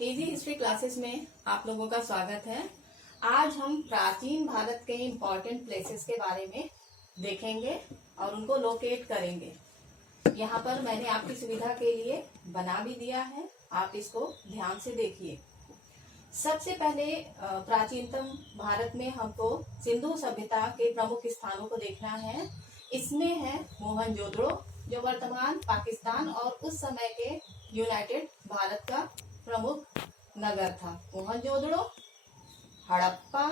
Easy history classes में आप लोगों का स्वागत है। आज हम प्राचीन भारत के इम्पोर्टेंट प्लेसेस के बारे में देखेंगे और उनको लोकेट करेंगे। यहाँ पर मैंने आपकी सुविधा के लिए बना भी दिया है, आप इसको ध्यान से देखिए। सबसे पहले प्राचीनतम भारत में हमको सिंधु सभ्यता के प्रमुख स्थानों को देखना है। इसमें है मोहनजोदड़ो, जो वर्तमान पाकिस्तान और उस समय के यूनाइटेड भारत का प्रमुख नगर था। मोहनजोदड़ो, हड़प्पा,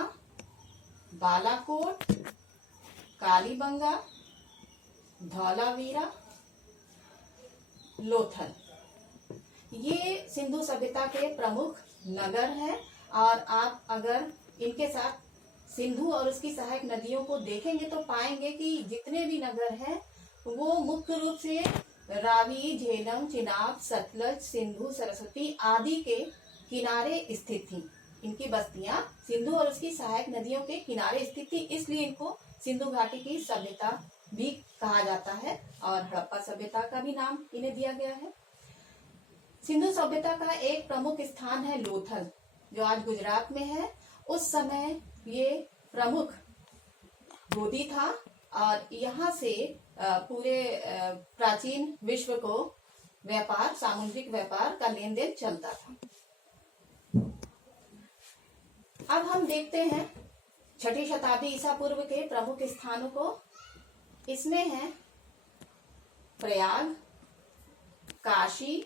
बालाकोट, कालीबंगा, धौलावीरा, लोथल, ये सिंधु सभ्यता के प्रमुख नगर हैं। और आप अगर इनके साथ सिंधु और उसकी सहायक नदियों को देखेंगे तो पाएंगे कि जितने भी नगर हैं वो मुख्य रूप से रावी, झेलम, चिनाब, सतलज, सिंधु, सरस्वती आदि के किनारे स्थित थी। इनकी बस्तियां सिंधु और उसकी सहायक नदियों के किनारे स्थित थी, इसलिए इनको सिंधु घाटी की सभ्यता भी कहा जाता है और हड़प्पा सभ्यता का भी नाम इन्हें दिया गया है। सिंधु सभ्यता का एक प्रमुख स्थान है लोथल, जो आज गुजरात में है। उस समय ये प्रमुख गोदी था और यहाँ से पूरे प्राचीन विश्व को व्यापार, सामुद्रिक व्यापार का लेन देन चलता था। अब हम देखते हैं 6ठी शताब्दी ईसा पूर्व के प्रमुख स्थानों को। इसमें है प्रयाग, काशी,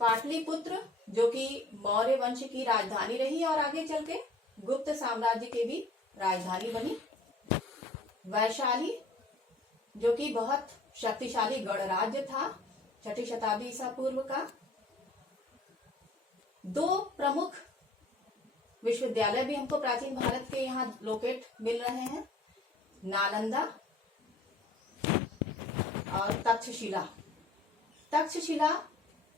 पाटलिपुत्र जो कि मौर्य वंश की राजधानी रही और आगे चल के गुप्त साम्राज्य की भी राजधानी बनी, वैशाली जो कि बहुत शक्तिशाली गणराज्य था 6ठी शताब्दी ईसा पूर्व का। 2 प्रमुख विश्वविद्यालय भी हमको प्राचीन भारत के यहाँ लोकेट मिल रहे हैं, नालंदा और तक्षशिला। तक्षशिला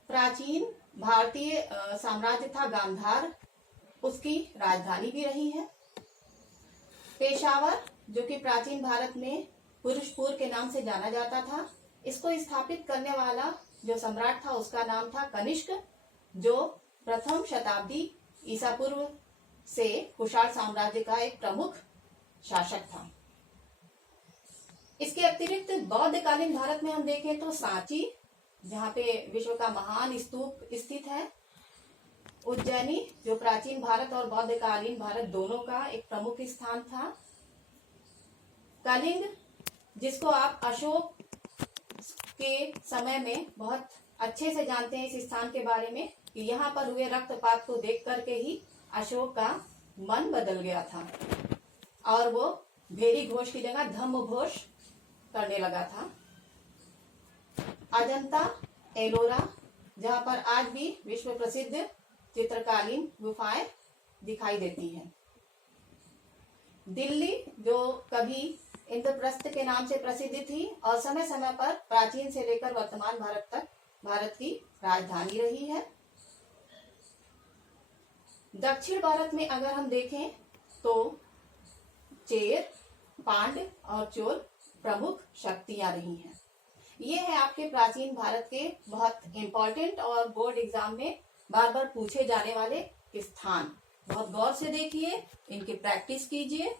प्राचीन भारतीय साम्राज्य था गांधार, उसकी राजधानी भी रही है। पेशावर जो कि प्राचीन भारत में पुरुषपुर के नाम से जाना जाता था, इसको स्थापित करने वाला जो सम्राट था उसका नाम था कनिष्क, जो प्रथम शताब्दी ईसा पूर्व से कुषाण साम्राज्य का एक प्रमुख शासक था। इसके अतिरिक्त बौद्धकालीन भारत में हम देखें तो सांची, जहाँ पे विश्व का महान स्तूप स्थित है, उज्जैनी जो प्राचीन भारत और बौद्धकालीन भारत दोनों का एक प्रमुख स्थान था, कलिंग जिसको आप अशोक के समय में बहुत अच्छे से जानते हैं इस स्थान के बारे में कि यहाँ पर हुए रक्तपात को देख करके ही अशोक का मन बदल गया था और वो भेरी घोष की जगह धम्म घोष करने लगा था। अजंता, एलोरा, जहाँ पर आज भी विश्व प्रसिद्ध चित्रकालीन गुफाएं दिखाई देती हैं। दिल्ली जो कभी इंद्रप्रस्थ के नाम से प्रसिद्ध थी और समय समय पर प्राचीन से लेकर वर्तमान भारत तक भारत की राजधानी रही है। दक्षिण भारत में अगर हम देखें तो चेर, पांड्य और चोल प्रमुख शक्तियां रही हैं। ये है आपके प्राचीन भारत के बहुत इंपॉर्टेंट और बोर्ड एग्जाम में बार बार पूछे जाने वाले स्थान। बहुत गौर से देखिए, इनकी प्रैक्टिस कीजिए।